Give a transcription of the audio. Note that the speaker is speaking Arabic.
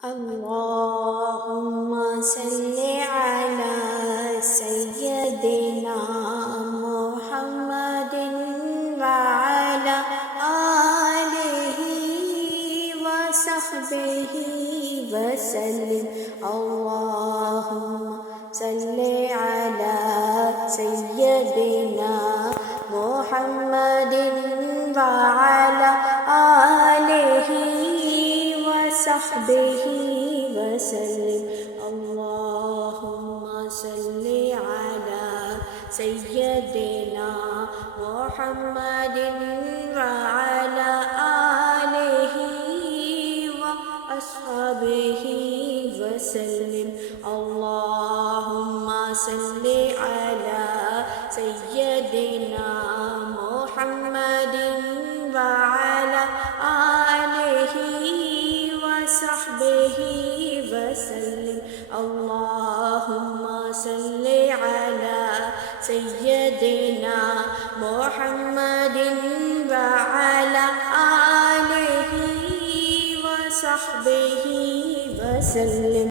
اللهم صل على سيدنا محمد وعلى آله وصحبه وسلم. اللهم صل على سيدنا محمد وعلى آله وصحبه وسلم. اللهم صل على سيدنا محمد وعلى آله وأصحابه وسلم. اللهم صل على سيدنا محمد وعلى آله وصحبه وسلم. اللهم صل على سيدنا محمد وعلى آله وصحبه وسلم.